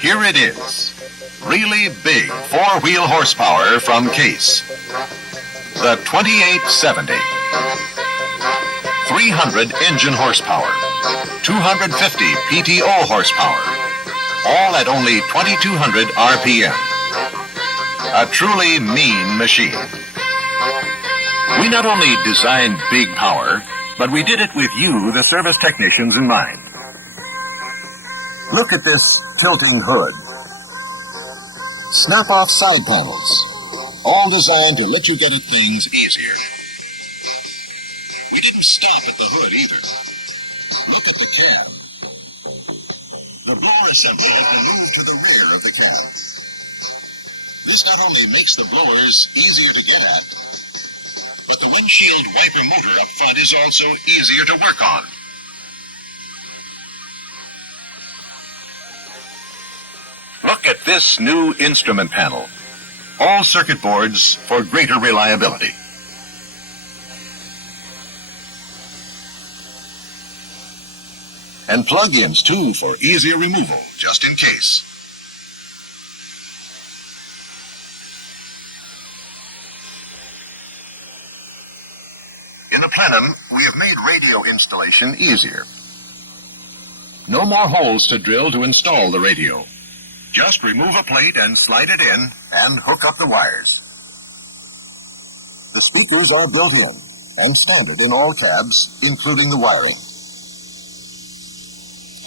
Here it is. Really big four-wheel horsepower from Case. The 2870. 300 engine horsepower. 250 PTO horsepower. All at only 2,200 RPM. A truly mean machine. We not only designed big power, but we did it with you, the service technicians, in mind. Look at this tilting hood. Snap-off side panels, all designed to let you get at things easier. We didn't stop at the hood either. Look at the cab. The blower assembly has been moved to the rear of the cab. This not only makes the blowers easier to get at, but the windshield wiper motor up front is also easier to work on. Look at this new instrument panel. All circuit boards for greater reliability. And plug-ins, too, for easier removal, just in case. In the plenum, we have made radio installation easier. No more holes to drill to install the radio. Just remove a plate and slide it in and hook up the wires. The speakers are built in and standard in all cabs, including the wiring.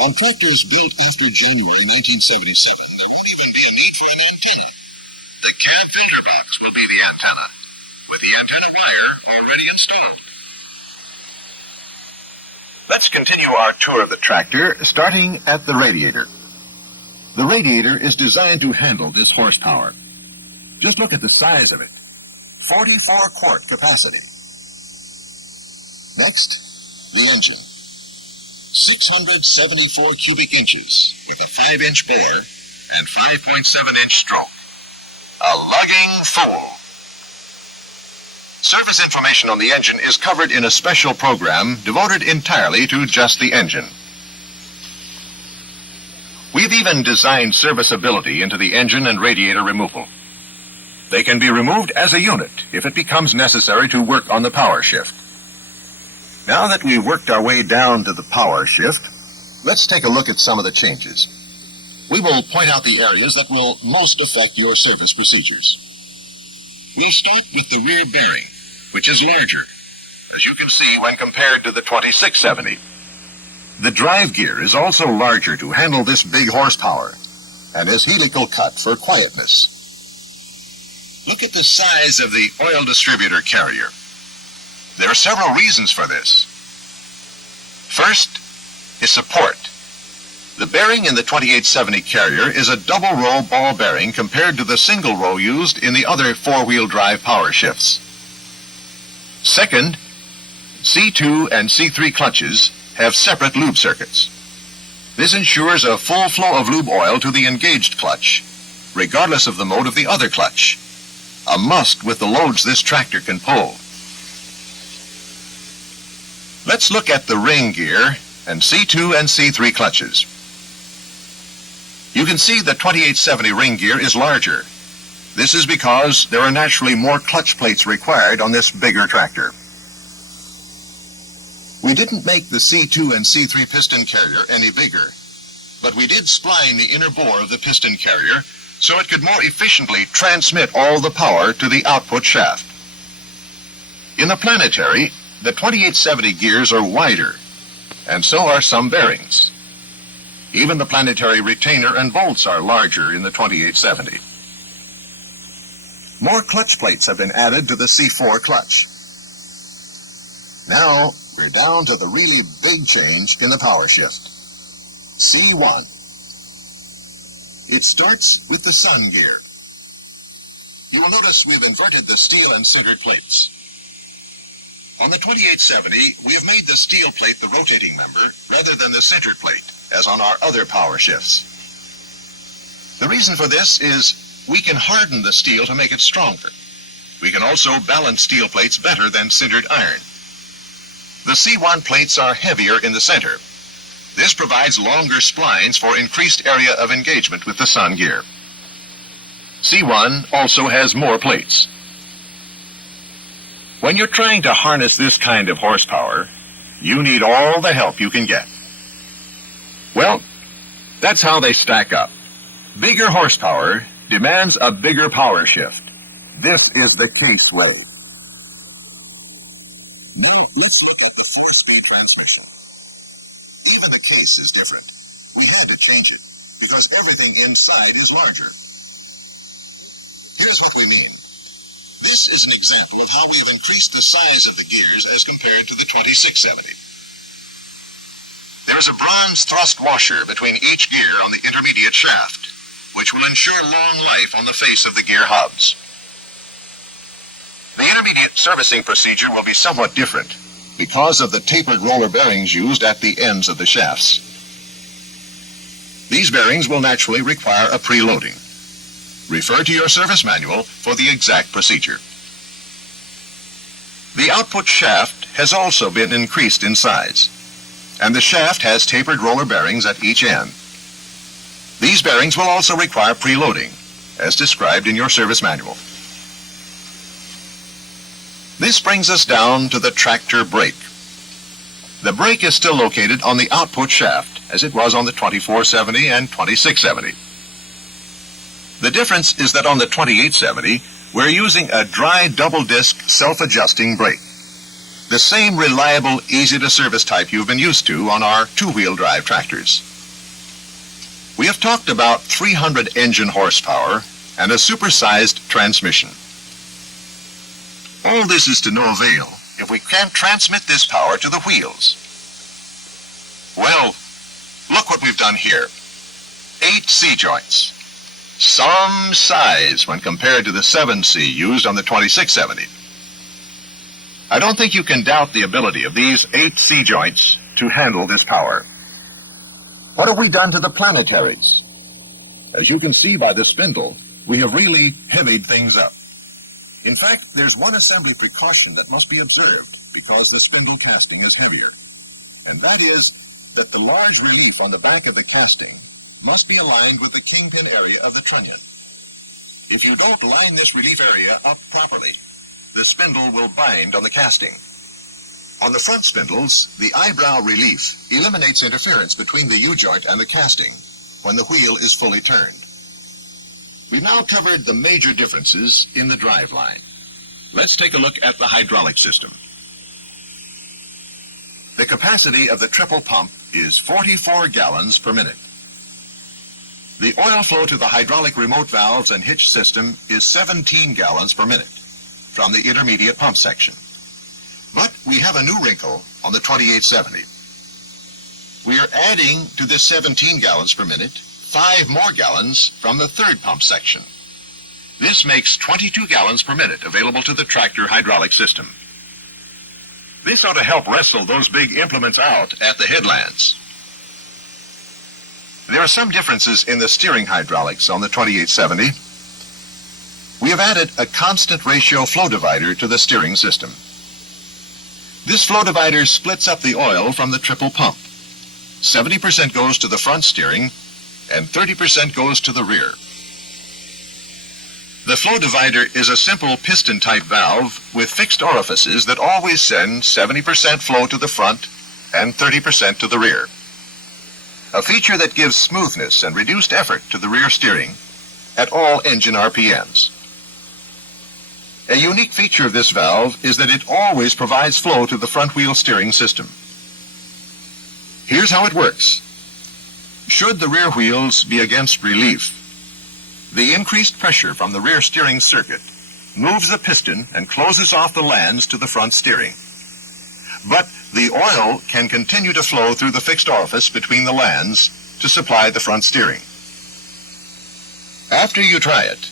On tractors built after January 1977, there won't even be a need for an antenna. The cab filter box will be the antenna, with the antenna wire already installed. Let's continue our tour of the tractor, starting at the radiator. The radiator is designed to handle this horsepower. Just look at the size of it. 44-quart capacity. Next, the engine. 674 cubic inches with a 5-inch bore and 5.7-inch stroke. A lugging fool. Service information on the engine is covered in a special program devoted entirely to just the engine. We've even designed serviceability into the engine and radiator removal. They can be removed as a unit if it becomes necessary to work on the power shift. Now that we've worked our way down to the power shift, let's take a look at some of the changes. We will point out the areas that will most affect your service procedures. We'll start with the rear bearing, which is larger, as you can see when compared to the 2670. The drive gear is also larger to handle this big horsepower and is helical cut for quietness. Look at the size of the oil distributor carrier. There are several reasons for this. First is support. The bearing in the 2870 carrier is a double row ball bearing compared to the single row used in the other four-wheel drive power shifts. Second, C2 and C3 clutches have separate lube circuits. This ensures a full flow of lube oil to the engaged clutch, regardless of the mode of the other clutch. A must with the loads this tractor can pull. Let's look at the ring gear and C2 and C3 clutches. You can see the 2870 ring gear is larger. This is because there are naturally more clutch plates required on this bigger tractor. We didn't make the C2 and C3 piston carrier any bigger, but we did spline the inner bore of the piston carrier so it could more efficiently transmit all the power to the output shaft. In the planetary, the 2870 gears are wider, and so are some bearings. Even the planetary retainer and bolts are larger in the 2870. More clutch plates have been added to the C4 clutch. Now, we're down to the really big change in the power shift. C1. It starts with the sun gear. You will notice we've inverted the steel and sintered plates. On the 2870, we have made the steel plate the rotating member rather than the sintered plate, as on our other power shifts. The reason for this is we can harden the steel to make it stronger. We can also balance steel plates better than sintered iron. The C1 plates are heavier in the center. This provides longer splines for increased area of engagement with the sun gear. C1 also has more plates. When you're trying to harness this kind of horsepower, you need all the help you can get. Well, that's how they stack up. Bigger horsepower demands a bigger power shift. This is the case way. Let's look at the four-speed transmission. Even the case is different. We had to change it because everything inside is larger. Here's what we mean. This is an example of how we have increased the size of the gears as compared to the 2670. There is a bronze thrust washer between each gear on the intermediate shaft, which will ensure long life on the face of the gear hubs. The intermediate servicing procedure will be somewhat different because of the tapered roller bearings used at the ends of the shafts. These bearings will naturally require a preloading. Refer to your service manual for the exact procedure. The output shaft has also been increased in size, and the shaft has tapered roller bearings at each end. These bearings will also require preloading, as described in your service manual. This brings us down to the tractor brake. The brake is still located on the output shaft, as it was on the 2470 and 2670. The difference is that on the 2870, we're using a dry double-disc self-adjusting brake. The same reliable, easy-to-service type you've been used to on our two-wheel drive tractors. We have talked about 300 engine horsepower and a supersized transmission. All this is to no avail if we can't transmit this power to the wheels. Well, look what we've done here. 8 C-joints. Some size when compared to the 7C used on the 2670. I don't think you can doubt the ability of these 8 C-joints to handle this power. What have we done to the planetaries? As you can see by the spindle, we have really heavied things up. In fact, there's one assembly precaution that must be observed because the spindle casting is heavier. And that is that the large relief on the back of the casting must be aligned with the kingpin area of the trunnion. If you don't line this relief area up properly, the spindle will bind on the casting. On the front spindles, the eyebrow relief eliminates interference between the U-joint and the casting when the wheel is fully turned. We've now covered the major differences in the driveline. Let's take a look at the hydraulic system. The capacity of the triple pump is 44 gallons per minute. The oil flow to the hydraulic remote valves and hitch system is 17 gallons per minute from the intermediate pump section. But we have a new wrinkle on the 2870. We are adding to this 17 gallons per minute 5 more gallons from the third pump section. This makes 22 gallons per minute available to the tractor hydraulic system. This ought to help wrestle those big implements out at the headlands. There are some differences in the steering hydraulics on the 2870. We have added a constant ratio flow divider to the steering system. This flow divider splits up the oil from the triple pump. 70% goes to the front steering and 30% goes to the rear. The flow divider is a simple piston-type valve with fixed orifices that always send 70% flow to the front and 30% to the rear. A feature that gives smoothness and reduced effort to the rear steering at all engine RPMs. A unique feature of this valve is that it always provides flow to the front wheel steering system. Here's how it works. Should the rear wheels be against relief, the increased pressure from the rear steering circuit moves the piston and closes off the lands to the front steering. But the oil can continue to flow through the fixed orifice between the lands to supply the front steering. After you try it,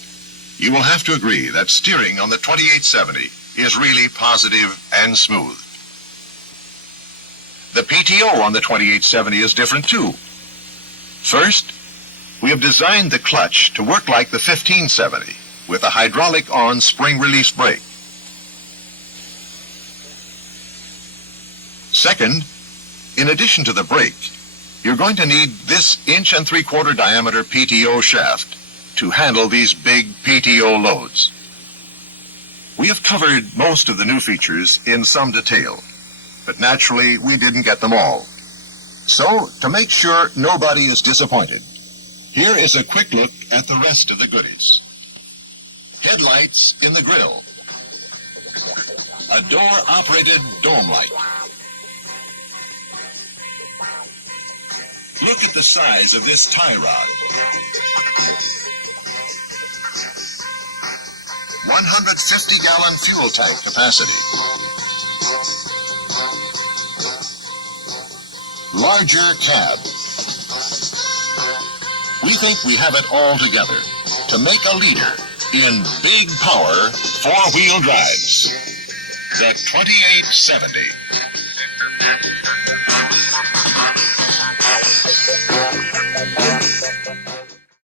you will have to agree that steering on the 2870 is really positive and smooth. The PTO on the 2870 is different too. First, we have designed the clutch to work like the 1570 with a hydraulic on spring release brake. Second, in addition to the brake, You're going to need this 1.75" diameter PTO shaft to handle these big PTO loads. We have covered most of the new features in some detail, but naturally we didn't get them all. So, to make sure nobody is disappointed, here is a quick look at the rest of the goodies. Headlights in the grille. A door-operated dome light. Look at the size of this tie rod. 150-gallon fuel tank capacity. Larger cab. We think we have it all together to make a leader in big power four-wheel drives. The 2870.